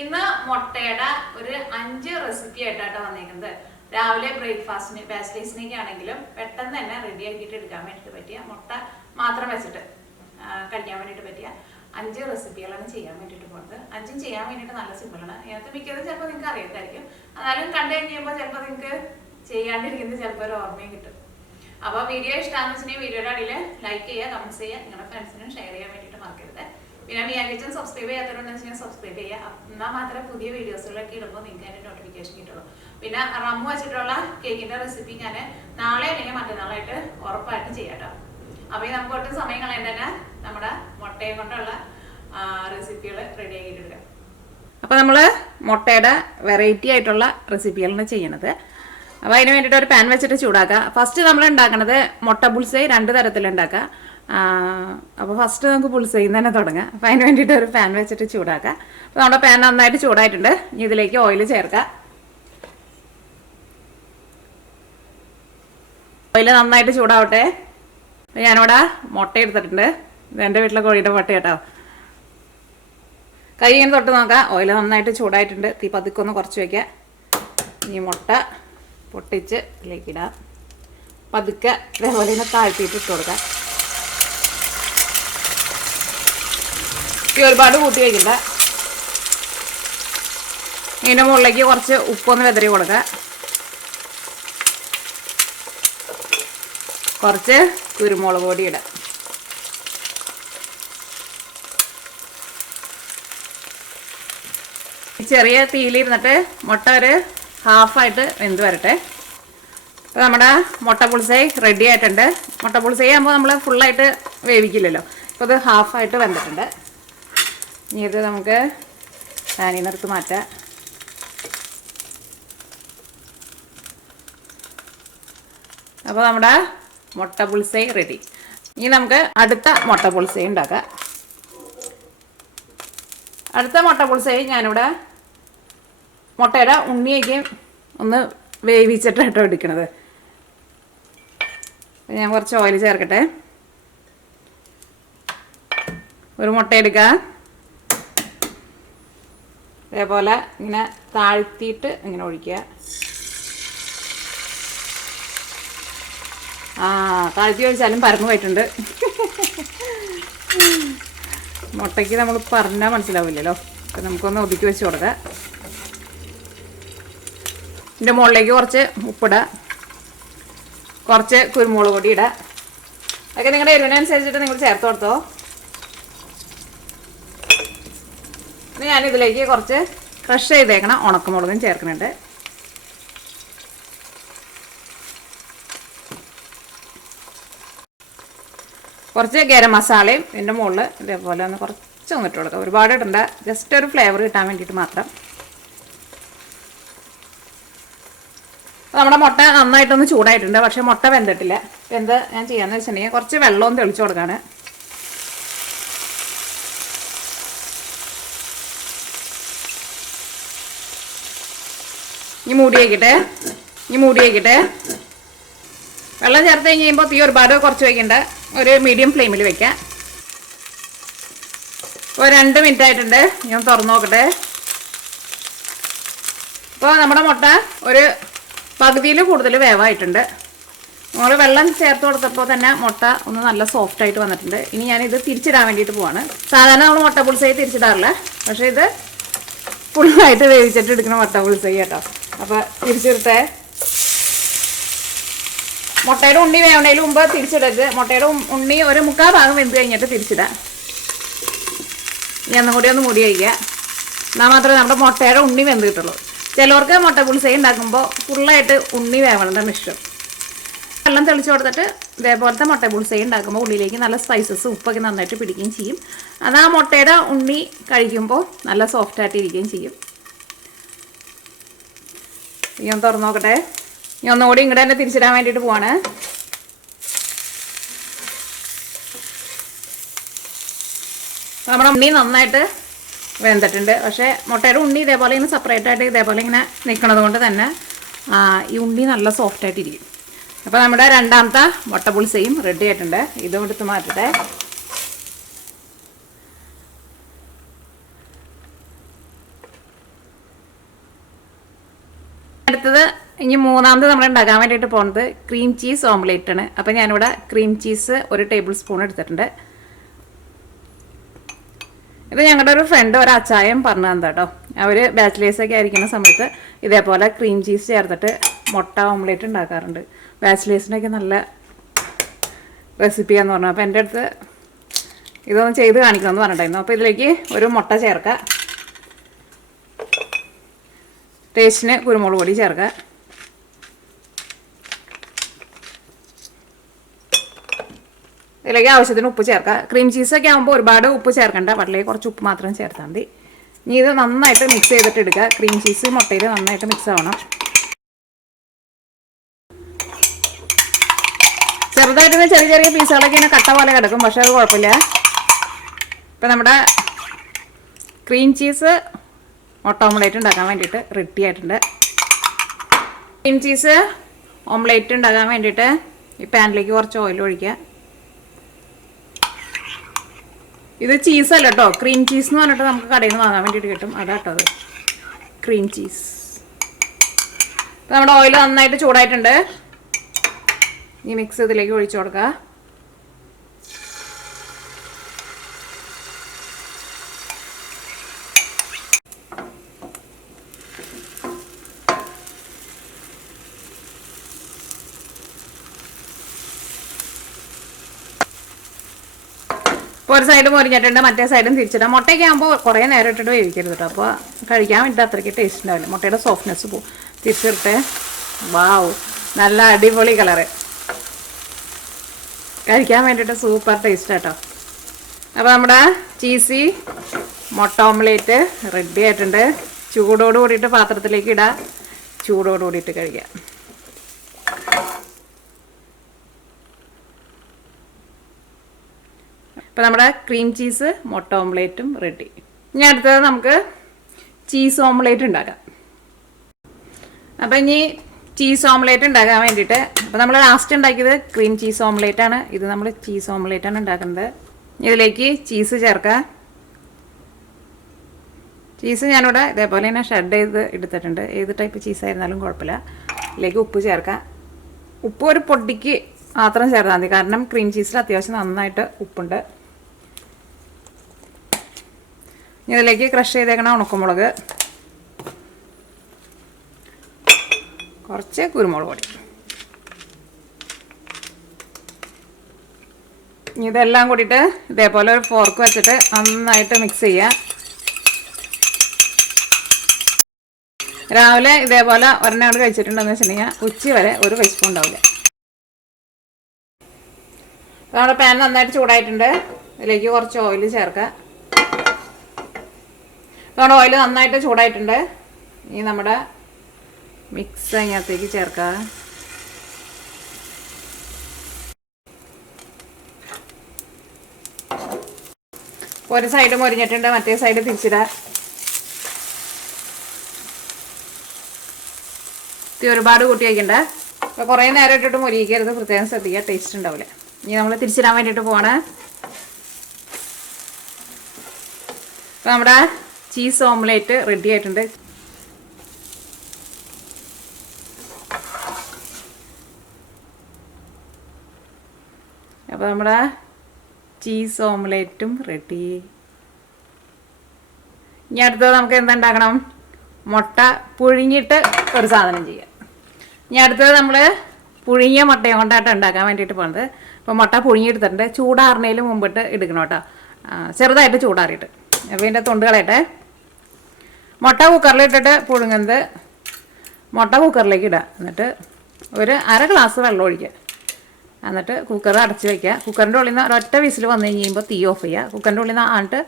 ഇന്ന് മുട്ടയുടെ ഒരു 5 റെസിപ്പി ആയിട്ടാണ് വന്നിരിക്കുന്നത്. രാവിലെ ബ്രേക്ക്ഫാസ്റ്റിന് ബാച്ചിലേഴ്സിനൊക്കെ ആണെങ്കിലും പെട്ടെന്ന് തന്നെ റെഡി ആക്കിയിട്ട് എടുക്കാൻ വേണ്ടിയിട്ട് പറ്റിയ മുട്ട മാത്രം വെച്ചിട്ട് കഴിക്കാൻ വേണ്ടിയിട്ട് പറ്റിയ 5 റെസിപ്പികളാണ് ചെയ്യാൻ വേണ്ടിയിട്ട് പോകുന്നത്. 5 ചെയ്യാൻ വേണ്ടിയിട്ട് നല്ല സിമ്പിളാണ്. ഇതിനകത്ത് മിക്കതും ചിലപ്പോൾ നിങ്ങൾക്ക് അറിയാത്തായിരിക്കും. എന്നാലും കണ്ടു കഴിയുമ്പോൾ ചിലപ്പോൾ നിങ്ങൾക്ക് ചെയ്യാണ്ടിരിക്കുന്നത് ചിലപ്പോൾ ഒരു ഓർമ്മയും കിട്ടും. അപ്പോൾ വീഡിയോ ഇഷ്ടമാണെന്ന് വെച്ചിട്ടുണ്ടെങ്കിൽ വീഡിയോയുടെ അടിയിൽ ലൈക്ക് ചെയ്യുക, കമൻറ്റ്സ് ചെയ്യുക, നിങ്ങളുടെ ഫ്രണ്ട്സിനും ഷെയർ ചെയ്യാൻ വേണ്ടിയിട്ട് മറക്കരുത്. പിന്നെ കിച്ചൻ സബ്സ്ക്രൈബ് ചെയ്യാത്തവരുണ്ടെന്ന് വെച്ചാൽ സബ്സ്ക്രൈബ് ചെയ്യുക. എന്നാൽ മാത്രമേ പുതിയ വീഡിയോസുകളൊക്കെ ഇടുമ്പോൾ നിങ്ങൾക്ക് അതിൻ്റെ നോട്ടിഫിക്കേഷൻ കിട്ടുള്ളൂ. പിന്നെ റമ്മ് വെച്ചിട്ടുള്ള കേക്കിൻ്റെ റെസിപ്പി ഞാൻ നാളെ അല്ലെങ്കിൽ മറ്റന്നാളായിട്ട് ഉറപ്പായിട്ടും ചെയ്യാം കേട്ടോ. അപ്പോൾ നമുക്ക് ഒട്ടും സമയം കളയാൻ തന്നെ നമ്മുടെ മുട്ടയെ കൊണ്ടുള്ള റെസിപ്പികൾ റെഡി ആക്കിയിട്ട് എടുക്കാം. അപ്പോൾ നമ്മൾ മുട്ടയുടെ വെറൈറ്റി ആയിട്ടുള്ള റെസിപ്പികളാണ് ചെയ്യണത്. അപ്പോൾ അതിന് വേണ്ടിയിട്ട് ഒരു പാൻ വെച്ചിട്ട് ചൂടാക്കുക. ഫസ്റ്റ് നമ്മൾ ഉണ്ടാക്കുന്നത് മുട്ട ബുൾസൈ 2 തരത്തിലുണ്ടാക്കുക. അപ്പോൾ ഫസ്റ്റ് നമുക്ക് ബുൾസൈ തന്നെ തുടങ്ങാം. അപ്പോൾ അതിന് വേണ്ടിയിട്ട് ഒരു പാൻ വെച്ചിട്ട് ചൂടാക്കുക. അപ്പോൾ നമ്മുടെ പാൻ നന്നായിട്ട് ചൂടായിട്ടുണ്ട്. ഇനി ഇതിലേക്ക് ഓയിൽ ചേർക്കുക. ഓയിൽ നന്നായിട്ട് ചൂടാവട്ടെ. ഞാനിവിടെ മുട്ട എടുത്തിട്ടുണ്ട്. ഇത് എൻ്റെ വീട്ടിലെ കോഴിയുടെ മുട്ട കേട്ടോ. കൈ ഇങ്ങനെ തൊട്ട് നോക്കാം. ഓയിൽ നന്നായിട്ട് ചൂടായിട്ടുണ്ട്. തീ പതുക്കൊന്ന് കുറച്ച് വയ്ക്കുക. ഈ മുട്ട പൊട്ടിച്ച് ഇതിലേക്ക് ഇടാം. പതുക്കെ ഇതേപോലെ തന്നെ താഴ്ത്തിയിട്ട് ഇട്ട് കൊടുക്കാം. ഈ ഒരുപാട് കൂട്ടി വയ്ക്കണ്ട. ഇതിൻ്റെ മുകളിലേക്ക് കുറച്ച് ഉപ്പൊന്ന് വെതറി കൊടുക്കുക. കുറച്ച് കുരുമുളക് പൊടി ഇടാം. ചെറിയ തീയിലിരുന്നിട്ട് മുട്ട ഒരു ഹാഫായിട്ട് വെന്ത് വരട്ടെ. അപ്പോൾ നമ്മുടെ മുട്ട പുളിസൈ റെഡി ആയിട്ടുണ്ട്. മുട്ട പുളിസൈ ആകുമ്പോൾ നമ്മൾ ഫുള്ളായിട്ട് വേവിക്കില്ലല്ലോ. അപ്പോൾ ഇത് ഹാഫായിട്ട് വെന്തിട്ടുണ്ട്. ഇനി ഇത് നമുക്ക് പാനിൽ നിന്ന് എടുത്ത് മാറ്റാം. അപ്പോൾ നമ്മുടെ മുട്ട പുളിസൈ റെഡി. ഇനി നമുക്ക് അടുത്ത മുട്ട പുളിസൈ ഉണ്ടാക്കാം. അടുത്ത മുട്ട പുളിസൈ ഞാനിവിടെ മുട്ടയുടെ ഉണ്ണിയൊക്കെ ഒന്ന് വേവിച്ചിട്ടാട്ടോ എടുക്കണത്. ഞാൻ കുറച്ച് ഓയിൽ ചേർക്കട്ടെ. ഒരു മുട്ട എടുക്കുക. അതേപോലെ ഇങ്ങനെ താഴ്ത്തിയിട്ട് ഇങ്ങനെ ഒഴിക്കുക. താഴ്ത്തി ഒഴിച്ചാലും പരന്നു പോയിട്ടുണ്ട്. മുട്ടയ്ക്ക് നമ്മൾ പറഞ്ഞാൽ മനസ്സിലാവില്ലല്ലോ. അപ്പം നമുക്കൊന്ന് ഒതുക്കി വെച്ച് കൊടുക്കാം. ഇതിൻ്റെ മുകളിലേക്ക് കുറച്ച് ഉപ്പിടുക, കുറച്ച് കുരുമുളക് പൊടി ഇടുക. അതൊക്കെ നിങ്ങളുടെ എരിവിനനുസരിച്ചിട്ട് നിങ്ങൾ ചേർത്ത് കൊടുത്തോ. ഞാനിതിലേക്ക് കുറച്ച് ക്രഷ് ചെയ്തേക്കണം ഉണക്കമുളകും ചേർക്കുന്നുണ്ട്. കുറച്ച് ഗരം മസാലയും ഇതിൻ്റെ മുകളിൽ ഇതേപോലെ ഒന്ന് കുറച്ച് വന്നിട്ട് കൊടുക്കുക. ഒരുപാട് ഇടണ്ട, ജസ്റ്റ് ഒരു ഫ്ലേവർ കിട്ടാൻ വേണ്ടിയിട്ട് മാത്രം. നമ്മുടെ മുട്ട നന്നായിട്ടൊന്ന് ചൂടായിട്ടുണ്ട്. പക്ഷേ മുട്ട വെന്തിട്ടില്ല. വെന്ത് ഞാൻ ചെയ്യാമെന്ന് വെച്ചിട്ടുണ്ടെങ്കിൽ കുറച്ച് വെള്ളവും തെളിച്ച് കൊടുക്കുകയാണ്. ഇനി മൂടി വയ്ക്കട്ടെ. വെള്ളം ചേർത്ത് കഴിഞ്ഞ് കഴിയുമ്പോൾ തീ ഒരുപാട് കുറച്ച് വയ്ക്കണ്ട. ഒരു മീഡിയം ഫ്ലെയിമിൽ വെക്കാം. ഒരു 2 മിനിറ്റ് ആയിട്ടുണ്ട്. ഞാൻ തുറന്നു നോക്കട്ടെ. അപ്പോൾ നമ്മുടെ മുട്ട ഒരു പകുതിയിൽ കൂടുതൽ വേവായിട്ടുണ്ട്. നമ്മൾ വെള്ളം ചേർത്ത് കൊടുത്തപ്പോൾ തന്നെ മുട്ട ഒന്ന് നല്ല സോഫ്റ്റായിട്ട് വന്നിട്ടുണ്ട്. ഇനി ഞാനിത് തിരിച്ചിടാൻ വേണ്ടിയിട്ട് പോവാണ്. സാധാരണ നമ്മൾ മുട്ട പുളിസൈ തിരിച്ചിടാറില്ല. പക്ഷേ ഇത് ഫുള്ളായിട്ട് വേവിച്ചിട്ട് എടുക്കുന്ന മുട്ട പുളിസൈ കേട്ടോ. അപ്പോൾ തിരിച്ചിടട്ടെ. മുട്ടയുടെ ഉണ്ണി വേവണതിന് മുമ്പ് തിരിച്ചിടരുത്. മുട്ടയുടെ ഉണ്ണി ഒരു 3/4 ഭാഗം വെന്ത് കഴിഞ്ഞിട്ട് തിരിച്ചിടാം. ഞാൻ കൂടി ഒന്ന് മൂടി വയ്ക്കുക. എന്നാൽ മാത്രമേ നമ്മുടെ മുട്ടയുടെ ഉണ്ണി വെന്ത് കിട്ടുള്ളൂ. ചിലവർക്ക് മുട്ട പുളിസൈ ഉണ്ടാക്കുമ്പോൾ ഫുള്ളായിട്ട് ഉണ്ണി വേവണതാണ് ഇഷ്ടം. വെള്ളം തെളിച്ച് കൊടുത്തിട്ട് ഇതേപോലത്തെ മുട്ട പുളിസൈ ഉണ്ടാക്കുമ്പോൾ ഉള്ളിലേക്ക് നല്ല സ്പൈസസ് ഉപ്പൊക്കെ നന്നായിട്ട് പിടിക്കുകയും ചെയ്യും. അത് ആ മുട്ടയുടെ ഉണ്ണി കഴിക്കുമ്പോൾ നല്ല സോഫ്റ്റായിട്ട് ഇരിക്കുകയും ചെയ്യും. ഞാൻ തുറന്നു നോക്കട്ടെ. ഞാൻ ഒന്നുകൂടി ഇങ്ങോട്ട് തന്നെ തിരിച്ചിടാൻ വേണ്ടിയിട്ട് പോവാണ്. നമ്മുടെ ഉണ്ണി നന്നായിട്ട് വെന്തിട്ടുണ്ട്. പക്ഷേ മുട്ടയുടെ ഉണ്ണി ഇതേപോലെ ഇങ്ങനെ സെപ്പറേറ്റ് ആയിട്ട് ഇതേപോലെ ഇങ്ങനെ നിൽക്കുന്നത് കൊണ്ട് തന്നെ ഈ ഉണ്ണി നല്ല സോഫ്റ്റായിട്ടിരിക്കും. അപ്പോൾ നമ്മുടെ രണ്ടാമത്തെ മുട്ട പുളിസയും റെഡി ആയിട്ടുണ്ട്. ഇതും എടുത്ത് മാറ്റട്ടെ. ഇനി മൂന്നാമത് നമ്മൾ ഉണ്ടാക്കാൻ വേണ്ടിയിട്ട് പോകുന്നത് ക്രീം ചീസ് ഓംലേറ്റ് ആണ്. അപ്പോൾ ഞാനിവിടെ ക്രീം ചീസ് 1 ടേബിൾ സ്പൂൺ എടുത്തിട്ടുണ്ട്. ഇത് ഞങ്ങളുടെ ഒരു ഫ്രണ്ട് ഒരു അച്ചായം പറഞ്ഞു തന്നത് കേട്ടോ. അവർ ബാച്ചിലേഴ്സൊക്കെ ആയിരിക്കുന്ന സമയത്ത് ഇതേപോലെ ക്രീം ചീസ് ചേർത്തിട്ട് മുട്ട ഓംലേറ്റ് ഉണ്ടാക്കാറുണ്ട്. ബാച്ചിലേഴ്സിനൊക്കെ നല്ല റെസിപ്പിയാന്ന് പറഞ്ഞു. അപ്പോൾ എൻ്റെ അടുത്ത് ഇതൊന്ന് ചെയ്ത് കാണിക്കണമെന്ന് പറഞ്ഞിട്ടുണ്ടായിരുന്നു. അപ്പോൾ ഇതിലേക്ക് ഒരു മുട്ട ചേർക്കുക, ടേസ്റ്റിന് കുരുമുളക് പൊടി ചേർക്കുക, ഇതിലേക്ക് ആവശ്യത്തിന് ഉപ്പ് ചേർക്കുക. ക്രീം ചീസൊക്കെ ആകുമ്പോൾ ഒരുപാട് ഉപ്പ് ചേർക്കണ്ട, വളരെ കുറച്ച് ഉപ്പ് മാത്രം ചേർത്താൽ മതി. ഇനി ഇത് നന്നായിട്ട് മിക്സ് ചെയ്തിട്ട് എടുക്കുക. ക്രീം ചീസ് മുട്ടയിൽ നന്നായിട്ട് മിക്സ് ആവണം. ചെറുതായിട്ട് ചെറിയ ചെറിയ പീസുകളൊക്കെ ഇങ്ങനെ കട്ട പോലെ കിടക്കും, പക്ഷെ അത് കുഴപ്പമില്ല. ഇപ്പം നമ്മുടെ ക്രീം ചീസ് മുട്ട ഓംലേറ്റ് ഉണ്ടാക്കാൻ വേണ്ടിയിട്ട് റെഡി ആയിട്ടുണ്ട്. ക്രീം ചീസ് ഓംലേറ്റ് ഉണ്ടാക്കാൻ വേണ്ടിയിട്ട് ഈ പാനിലേക്ക് കുറച്ച് ഓയിൽ ഒഴിക്കുക. ഇത് ചീസല്ല കേട്ടോ, ക്രീം ചീസ് എന്ന് പറഞ്ഞിട്ട് നമുക്ക് കടയിൽ നിന്ന് വാങ്ങാൻ വേണ്ടിയിട്ട് കിട്ടും. അതാട്ടോ അത് ക്രീം ചീസ്. ഇപ്പം നമ്മുടെ ഓയിൽ നന്നായിട്ട് ചൂടായിട്ടുണ്ട്. ഈ മിക്സ് ഇതിലേക്ക് ഒഴിച്ചു കൊടുക്കുക. ഒരു സൈഡ് മൊരിഞ്ഞിട്ടുണ്ട്, മറ്റേ സൈഡും തിരിച്ചിടാം. മുട്ടയൊക്കെ ആകുമ്പോൾ കുറേ നേരം ഇട്ടിട്ട് വേവിക്കരുത് കേട്ടോ, അപ്പോൾ കഴിക്കാൻ വേണ്ടിയിട്ട് അത്രയ്ക്ക് ടേസ്റ്റ് ഉണ്ടാവില്ല. മുട്ടയുടെ സോഫ്റ്റ്നെസ് പോവും. തിരിച്ചിട്ട് വാവ്, നല്ല അടിപൊളി കളറ്, കഴിക്കാൻ വേണ്ടിയിട്ട് സൂപ്പർ ടേസ്റ്റ് കേട്ടോ. അപ്പോൾ നമ്മുടെ ചീസി മുട്ട ഓംലേറ്റ് റെഡി ആയിട്ടുണ്ട്. ചൂടോട് കൂടിയിട്ട് പാത്രത്തിലേക്ക് ഇടാം, ചൂടോട് കൂടിയിട്ട് കഴിക്കാം. അപ്പോൾ നമ്മുടെ ക്രീം ചീസ് മുട്ട ഓംലേറ്റും റെഡി. ഇനി അടുത്തത് നമുക്ക് ചീസ് ഓംലേറ്റ് ഉണ്ടാക്കാം. അപ്പോൾ ഇനി ചീസ് ഓംലേറ്റ് ഉണ്ടാക്കാൻ വേണ്ടിയിട്ട്, അപ്പോൾ നമ്മൾ ലാസ്റ്റ് ഉണ്ടാക്കിയത് ക്രീം ചീസ് ഓംലേറ്റ് ആണ്. ഇത് നമ്മൾ ചീസ് ഓംലേറ്റ് ആണ് ഉണ്ടാക്കുന്നത്. ഇതിലേക്ക് ചീസ് ചേർക്കുക. ചീസ് ഞാനിവിടെ ഇതേപോലെ തന്നെ ഷെഡ് ചെയ്ത് എടുത്തിട്ടുണ്ട്. ഏത് ടൈപ്പ് ചീസായിരുന്നാലും കുഴപ്പമില്ല. ഇതിലേക്ക് ഉപ്പ് ചേർക്കുക. ഉപ്പ് ഒരു പൊടിക്ക് മാത്രം ചേർത്താൽ മതി, കാരണം ക്രീം ചീസിൽ അത്യാവശ്യം നന്നായിട്ട് ഉപ്പുണ്ട്. ഇതിലേക്ക് ക്രഷ് ചെയ്തേക്കണ ഉണക്കമുളക്, കുറച്ച് കുരുമുളക് പൊടി, ഇതെല്ലാം കൂടിയിട്ട് ഇതേപോലെ ഒരു ഫോർക്ക് വെച്ചിട്ട് നന്നായിട്ട് മിക്സ് ചെയ്യുക. രാവിലെ ഇതേപോലെ ഒരെണ്ണം കഴിച്ചിട്ടുണ്ടെന്ന് വെച്ചിട്ടുണ്ടെങ്കിൽ ഉച്ച വരെ ഒരു വിശപ്പും ഉണ്ടാവില്ല. നമ്മുടെ പാൻ നന്നായിട്ട് ചൂടായിട്ടുണ്ട്. ഇതിലേക്ക് കുറച്ച് ഓയിൽ ചേർക്കുക. നമ്മുടെ ഓയിൽ നന്നായിട്ട് ചൂടായിട്ടുണ്ട്. ഇനി നമ്മുടെ മിക്സ് അതിനകത്തേക്ക് ചേർക്കുക. ഒരു സൈഡ് മൊരിഞ്ഞിട്ടുണ്ട്, മറ്റേ സൈഡ് തിരിച്ചിടുക. ഒരുപാട് കൂട്ടി വയ്ക്കണ്ട. അപ്പോൾ കുറേ നേരം ഇട്ടിട്ട് മൊരിയിക്കരുത്, പ്രത്യേകം ശ്രദ്ധിക്കുക, ടേസ്റ്റ് ഉണ്ടാവില്ല. ഇനി നമ്മൾ തിരിച്ചിടാൻ വേണ്ടിയിട്ട് പോവാണ്. അപ്പോൾ നമ്മുടെ ചീസ് ഓംലേറ്റ് റെഡി ആയിട്ടുണ്ട്. അപ്പോൾ നമ്മുടെ ചീസ് ഓംലേറ്റും റെഡി. ഇനി അടുത്തത് നമുക്ക് എന്താ ഉണ്ടാക്കണം? മുട്ട പുഴുങ്ങിയിട്ട് ഒരു സാധനം ചെയ്യാം. ഇനി അടുത്തത് നമ്മൾ പുഴുങ്ങിയ മുട്ടയും കൊണ്ടായിട്ട് ഉണ്ടാക്കാൻ വേണ്ടിയിട്ട് പോകുന്നത്. അപ്പോൾ മുട്ട പുഴുങ്ങിയെടുത്തിട്ടുണ്ട്. ചൂടാറിനേലും മുമ്പിട്ട് എടുക്കണം കേട്ടോ, ചെറുതായിട്ട് ചൂടാറിയിട്ട്. അപ്പോൾ ഇതിൻ്റെ തൊണ്ട് കളയട്ടെ. മുട്ട കുക്കറിലിട്ടിട്ട് പുഴുങ്ങുന്നത് മുട്ട കുക്കറിലേക്ക് ഇടുക. എന്നിട്ട് ഒരു അര ഗ്ലാസ് വെള്ളം ഒഴിക്കുക. എന്നിട്ട് കുക്കർ അടച്ച് വയ്ക്കുക. കുക്കറിൻ്റെ ഉള്ളിൽ നിന്ന് ഒരൊറ്റ വിസിൽ വന്നു കഴിയുമ്പോൾ തീ ഓഫ് ചെയ്യുക. കുക്കറിൻ്റെ ഉള്ളിൽ നിന്ന് ആണ്ട്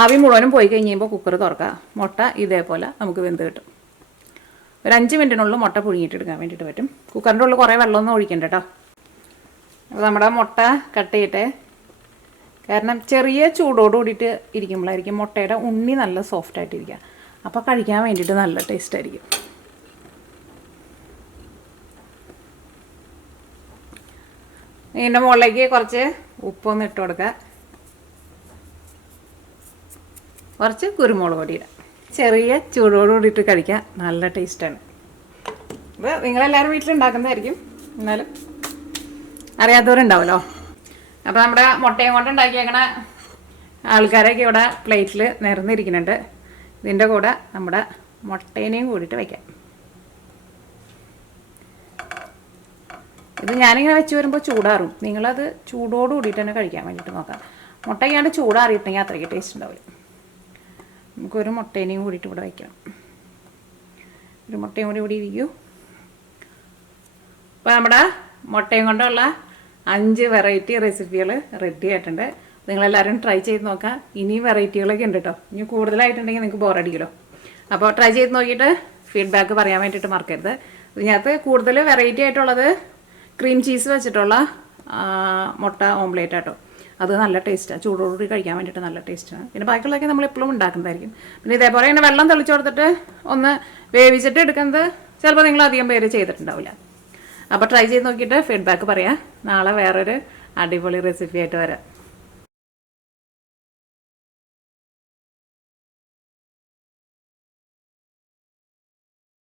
ആവി മുഴുവനും പോയി കഴിയുമ്പോൾ കുക്കർ തുറക്കുക. മുട്ട ഇതേപോലെ നമുക്ക് വെന്ത് കിട്ടും. ഒരു 5 മിനിറ്റിനുള്ളിൽ മുട്ട പുഴുങ്ങിയിട്ടെടുക്കാൻ വേണ്ടിയിട്ട് പറ്റും. കുക്കറിൻ്റെ ഉള്ളിൽ കുറേ വെള്ളമൊന്നും ഒഴിക്കണ്ട കേട്ടോ. അപ്പോൾ നമ്മുടെ മുട്ട കട്ട് ചെയ്യട്ടെ. കാരണം ചെറിയ ചൂടോട് കൂടിയിട്ട് ഇരിക്കുമ്പോഴായിരിക്കും മുട്ടയുടെ ഉണ്ണി നല്ല സോഫ്റ്റായിട്ടിരിക്കുക. അപ്പോൾ കഴിക്കാൻ വേണ്ടിയിട്ട് നല്ല ടേസ്റ്റ് ആയിരിക്കും. ഇതിൻ്റെ മുകളിലേക്ക് കുറച്ച് ഉപ്പൊന്ന് ഇട്ട് കൊടുക്കുക. കുറച്ച് കുരുമുളക് പൊടി ഇടാം. ചെറിയ ചൂടോട് കൂടിയിട്ട് കഴിക്കാൻ നല്ല ടേസ്റ്റാണ്. ഇത് നിങ്ങളെല്ലാവരും വീട്ടിലുണ്ടാക്കുന്നതായിരിക്കും, എന്നാലും അറിയാത്തവരുണ്ടാവുമല്ലോ. അപ്പോൾ നമ്മുടെ മുട്ടയും കൊണ്ട് ഉണ്ടാക്കിയേക്കണ ആൾക്കാരൊക്കെ ഇവിടെ പ്ലേറ്റിൽ നിരന്നിരിക്കുന്നുണ്ട്. ഇതിൻ്റെ കൂടെ നമ്മുടെ മുട്ടേനെയും കൂടിയിട്ട് വയ്ക്കാം. ഇത് ഞാനിങ്ങനെ വെച്ച് വരുമ്പോൾ ചൂടാറും. നിങ്ങളത് ചൂടോട് കൂടിയിട്ട് തന്നെ കഴിക്കാൻ വേണ്ടിയിട്ട് നോക്കാം. മുട്ടയ്ക്കാണ്ട് ചൂടാറിയിട്ടുണ്ടെങ്കിൽ അത്രയ്ക്ക് ടേസ്റ്റ് ഉണ്ടാവില്ല. നമുക്കൊരു മുട്ടേനെയും കൂടിയിട്ട് ഇവിടെ വയ്ക്കണം. ഒരു മുട്ടയും കൂടി ഇരിക്കൂ. അപ്പോൾ നമ്മുടെ മുട്ടയും കൊണ്ടുള്ള 5 വെറൈറ്റി റെസിപ്പികൾ റെഡി ആയിട്ടുണ്ട്. നിങ്ങളെല്ലാവരും ട്രൈ ചെയ്ത് നോക്കാം. ഇനിയും വെറൈറ്റികളൊക്കെ ഉണ്ട് കേട്ടോ. ഇനി കൂടുതലായിട്ടുണ്ടെങ്കിൽ നിങ്ങൾക്ക് ബോറടിക്കുമല്ലോ. അപ്പോൾ ട്രൈ ചെയ്ത് നോക്കിയിട്ട് ഫീഡ്ബാക്ക് പറയാൻ വേണ്ടിയിട്ട് മറക്കരുത്. ഇതിനകത്ത് കൂടുതൽ വെറൈറ്റി ആയിട്ടുള്ളത് ക്രീം ചീസ് വെച്ചിട്ടുള്ള മുട്ട ഓംലേറ്റ് ആട്ടോ. അത് നല്ല ടേസ്റ്റാണ്, ചൂടോടുകൂടി കഴിക്കാൻ വേണ്ടിയിട്ട് നല്ല ടേസ്റ്റാണ്. പിന്നെ ബാക്കിയുള്ളതൊക്കെ നമ്മളെപ്പോഴും ഉണ്ടാക്കുന്നതായിരിക്കും. പിന്നെ ഇതേപോലെ ഇങ്ങനെ വെള്ളം തെളിച്ച് കൊടുത്തിട്ട് ഒന്ന് വേവിച്ചിട്ട് എടുക്കുന്നത് ചിലപ്പോൾ നിങ്ങൾ അധികം പേര് ചെയ്തിട്ടുണ്ടാവില്ല. അപ്പോൾ ട്രൈ ചെയ്ത് നോക്കിയിട്ട് ഫീഡ്ബാക്ക് പറയാം. നാളെ വേറൊരു അടിപൊളി റെസിപ്പി ആയിട്ട് വരാം.